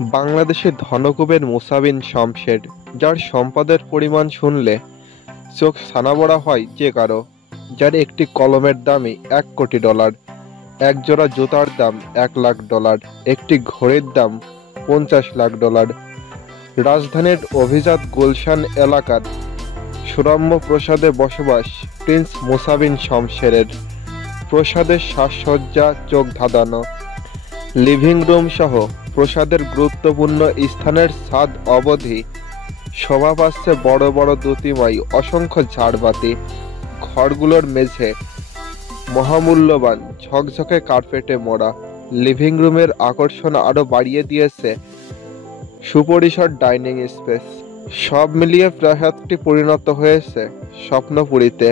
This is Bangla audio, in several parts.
বাংলাদেশের ধনকুবের মুসা বিন শমসের, যার সম্পদের পরিমাণ শুনলে চোখ ছানাবড়া হয় যে কারো, যার একটি কলমের দামই $1 কোটি, এক জোড়া জুতার দাম $1 লাখ, একটি ঘড়ির দাম $50 লাখ। রাজধানীর অভিজাত গুলশান এলাকার সুরম্য প্রাসাদে বসবাস প্রিন্স মুসা বিন শমসেরের। প্রাসাদের সাজসজ্জা চোখ ধাঁধানো। লিভিং রুম সহ প্রাসাদের গুরুত্বপূর্ণ স্থানের ছাদ অবধি শোভা পাচ্ছে বড় বড় দ্যুতিময় অসংখ্য ঝাড়বাতি। ঘরগুলোর মেঝে মহামূল্যবান ঝকঝকে কার্পেটে মোড়া। লিভিং রুমের আকর্ষণ আরো বাড়িয়ে দিয়েছে সুপরিসর ডাইনিং স্পেস। সব মিলিয়ে প্রাসাদটি পরিণত হয়েছে স্বপ্নপুরীতে।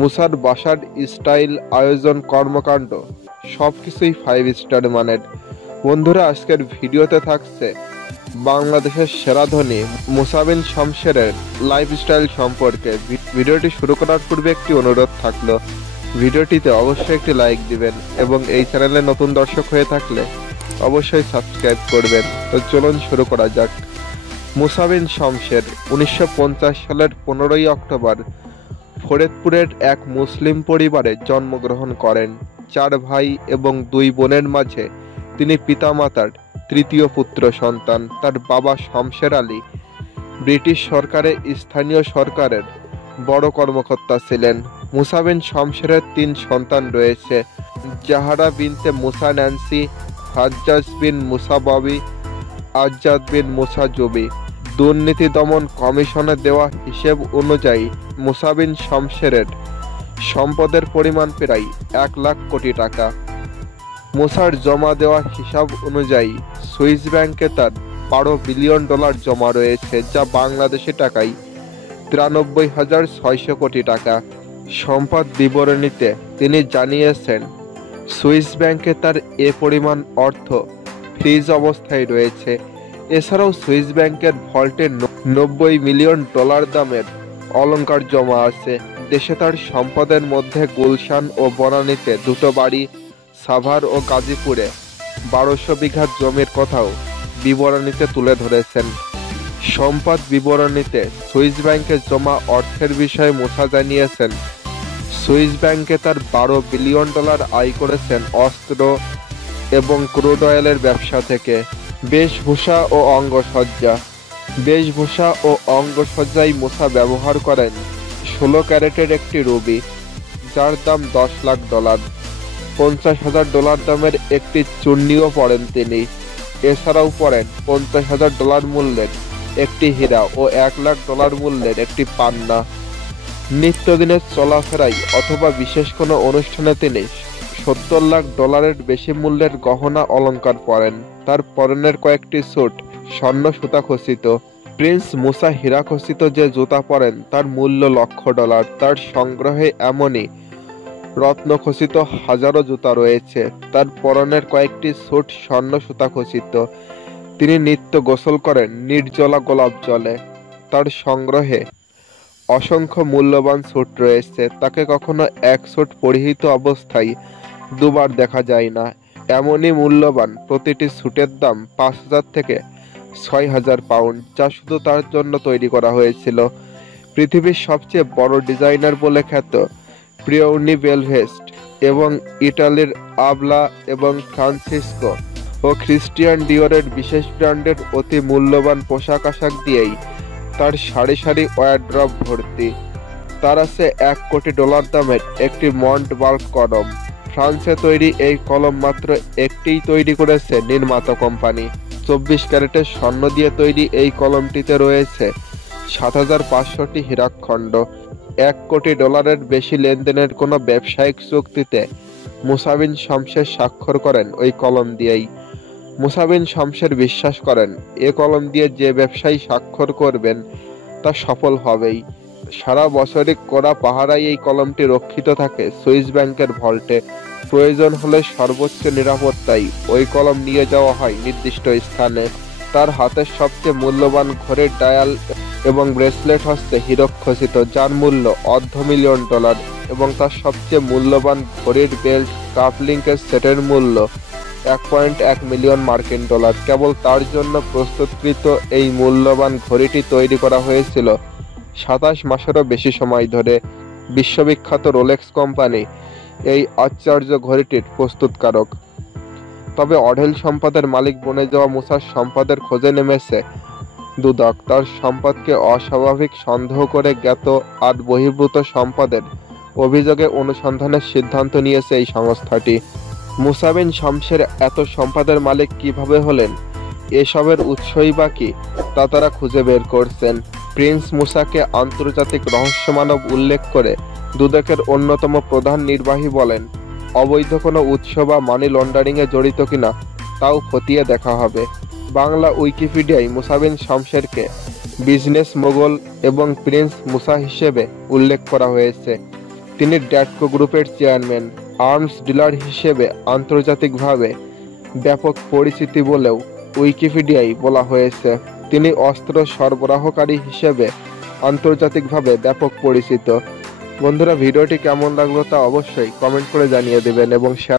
মুসার বাসার স্টাইল, আয়োজন, কর্মকাণ্ড সবকিছুই 5 স্টার মানের। বন্ধুরা, আজকের ভিডিওতে থাকছে বাংলাদেশের সেরা ধনী মুসা বিন শমসেরের লাইফস্টাইল সম্পর্কে। ভিডিওটি শুরু করার পূর্বে একটি অনুরোধ থাকলো, ভিডিওটিতে অবশ্যই একটি লাইক দিবেন এবং এই চ্যানেলে নতুন দর্শক হয়ে থাকলে অবশ্যই সাবস্ক্রাইব করবেন। তো চলুন শুরু করা যাক। মুসা বিন শমসের 1950 সালের 15ই অক্টোবর ফরিদপুরের এক মুসলিম পরিবারে জন্মগ্রহণ করেন। 4 ভাই এবং 2 বোনের মাঝে তিনি পিতামাতার তৃতীয় পুত্র সন্তান। তার বাবা শমসের আলী ব্রিটিশ সরকারের স্থানীয় সরকারের বড় কর্মকর্তা ছিলেন। মুসা বিন শমসেরের 3 সন্তান রয়েছে: জাহারা বিনতে মুসা ন্যান্সি, হাজ্জাজ বিন মুসা ববি, আজ্জাদ বিন মুসা জুবি। দুর্নীতি দমন কমিশনে দেওয়া হিসেব অনুযায়ী মুসা বিন শমসেরের সম্পদের পরিমাণ প্রায় $1 লাখ কোটি। মুসার জমা দেওয়া হিসাব অনুযায়ী সুইস ব্যাংকে তার $12 বিলিয়ন জমা রয়েছে, যা বাংলাদেশি টাকায় 93,600 কোটি টাকা। সম্পদ বিবরণীতে তিনি জানিয়েছেন, সুইস ব্যাংকে তার এ পরিমাণ অর্থ ফ্রিজ অবস্থায় রয়েছে। এছাড়াও সুইস ব্যাংকের ভল্টে $90 মিলিয়ন দামের অলংকার জমা আছে। দেশে তার সম্পদের মধ্যে গুলশান ও বনানীতে 2টো বাড়ি, সাভার ও গাজীপুরে 1200 বিঘা জমির কথাও বিবরণীতে তুলে ধরেছেন। সম্পদ বিবরণীতে সুইস ব্যাংকে জমা অর্থের বিষয়ে মুসা জানিয়েছেন, সুইস ব্যাংকে তার $12 বিলিয়ন আয় করেছেন অস্ত্র এবং ক্রুড অয়েলের ব্যবসা থেকে। বেশভূষা ও অঙ্গসজ্জায় মুসা ব্যবহার করেন 16 ক্যারেটের একটি রুবি, যার দাম $10 লাখ। $50,000 দামের একটি চুন্নিও পরেন তিনি। এছাড়াও পরেন $50,000 মূল্যের একটি হীরা ও $1 লাখ মূল্যের একটি পান্না। নিত্যদিনের চলাফেরায় অথবা বিশেষ কোনো অনুষ্ঠানে তিনি $70 লাখ বেশি মূল্যের গহনা অলংকার পরেন। তার পরনের কয়েকটি স্যুট স্বর্ণ সুতা খচিত। প্রিন্স মুসা হীরা খচিত যে জুতা পরেন তার মূল্য $1,00,000। তার সংগ্রহে এমনই রত্নখচিত হাজারো জুতা রয়েছে। তার পরনের কয়েকটি স্যুট স্বর্ণ সুতা খচিত। তিনি নিত্য গোসল করেন নির্জলা গোলাপ জলে। তার সংগ্রহে অসংখ্য মূল্যবান স্যুট রয়েছে। তাকে কখনো এক স্যুট পরিহিত অবস্থায় 2 বার দেখা যায় না। এমনই মূল্যবান প্রতিটি স্যুটের দাম 5,000 থেকে 6,000 পাউন্ড, যা শুধু তার জন্য তৈরি করা হয়েছিল। পৃথিবীর সবচেয়ে বড় ডিজাইনার বলে খ্যাত ব্রিওনি বেলভেস্ট এবং ইটালির আবলা এবং ফ্রান্সিসকো ও ক্রিস্টিয়ান ডিওরের বিশেষ ব্র্যান্ডের অতি মূল্যবান পোশাক আশাক দিয়েই তার সারি সারি ওয়ারড্রব ভর্তি। তার আছে $1 কোটি দামের একটি মন্টবার্গ কলম। ফ্রান্সে তৈরি এই কলম মাত্র একটিই তৈরি করেছে নির্মাতা কোম্পানি। 24 ক্যারেটের স্বর্ণ দিয়ে তৈরি এই কলমটিতে রয়েছে 7,500টি হীরাখণ্ড। $1 কোটি বেশি লেনদেনের কোনো ব্যবসায়িক চুক্তিতে মুসা বিন শমসের স্বাক্ষর করেন ওই কলম দিয়েই। মুসা বিন শমসের বিশ্বাস করেন, এ কলম দিয়ে যে ব্যবসায়ী স্বাক্ষর করবেন তা সফল হবেই। সারা বছরই কড়া পাহারায় এই কলমটি রক্ষিত থাকে সুইস ব্যাংকের ভল্টে। প্রয়োজন হলে সর্বোচ্চ নিরাপত্তায় ওই কলম নিয়ে যাওয়া হয় নির্দিষ্ট স্থানে। তার হাতের সবচেয়ে মূল্যবান ঘড়ির ডায়াল এবং ব্রেসলেট হচ্ছে হীরক খচিত, যার মূল্য $500,000 এবং তার সবচেয়ে মূল্যবান ঘড়ির বেল্ট কাফলিংকের সেটের মূল্য 1.1 মিলিয়ন মার্কিন ডলার। কেবল তার জন্য প্রস্তুতকৃত এই মূল্যবান ঘড়িটি তৈরি করা হয়েছিল 27 মাসেরও বেশি সময় ধরে। বিশ্ববিখ্যাত রোলেক্স কোম্পানি এই আশ্চর্য ঘড়িটির প্রস্তুতকারক। তবে অঢেল সম্পদের মালিক বনে যাওয়া মুসার সম্পদের খোঁজে নেমেছে দুদক। তার সম্পদকে অস্বাভাবিক সন্দেহ করে জ্ঞাত আর বহির্ভূত সম্পদের অভিযোগে অনুসন্ধানের সিদ্ধান্ত নিয়েছে এই সংস্থাটি। মুসা বিন শমসের এত সম্পদের মালিক কিভাবে হলেন, এসবের উৎসই বা কি, তা তারা খুঁজে বের করছেন। প্রিন্স মুসাকে আন্তর্জাতিক রহস্যমানব উল্লেখ করে দুদকের অন্যতম প্রধান নির্বাহী বলেন, অবৈধ কোনো উৎস বা মানি লন্ডারিংয়ে জড়িত কিনা তাও খতিয়ে দেখা হবে। বাংলা উইকিপিডিয়ায় মুসা বিন শমসেরকে বিজনেস মোগল এবং প্রিন্স মুসা হিসেবে উল্লেখ করা হয়েছে। তিনি ড্যাটকো গ্রুপের চেয়ারম্যান। আর্মস ডিলার হিসেবে আন্তর্জাতিকভাবে ব্যাপক পরিচিতি বলেও উইকিপিডিয়ায় বলা হয়েছে। তিনি অস্ত্র সরবরাহকারী হিসেবে আন্তর্জাতিকভাবে ব্যাপক পরিচিত। বন্ধুরা, ভিডিওটি কেমন লাগলো তা অবশ্যই কমেন্ট করে জানিয়ে দেবেন এবং শেয়ার